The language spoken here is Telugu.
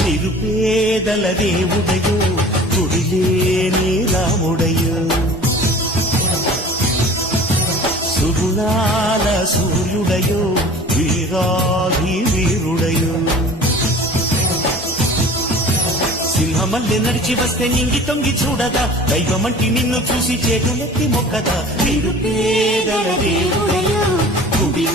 నిరుపేదల దేవుడయో గుడిలేని రాముడయో సుగుణాల సూర్యుడయో వీరాధి వీరుడయో సింహమల్లె నడిచి వస్తే నింగి తొంగి చూడదా దైవమంటి నిన్ను చూసి చేతులెత్తి మొక్కదా నిరుపేదల దేవుడయో గుడి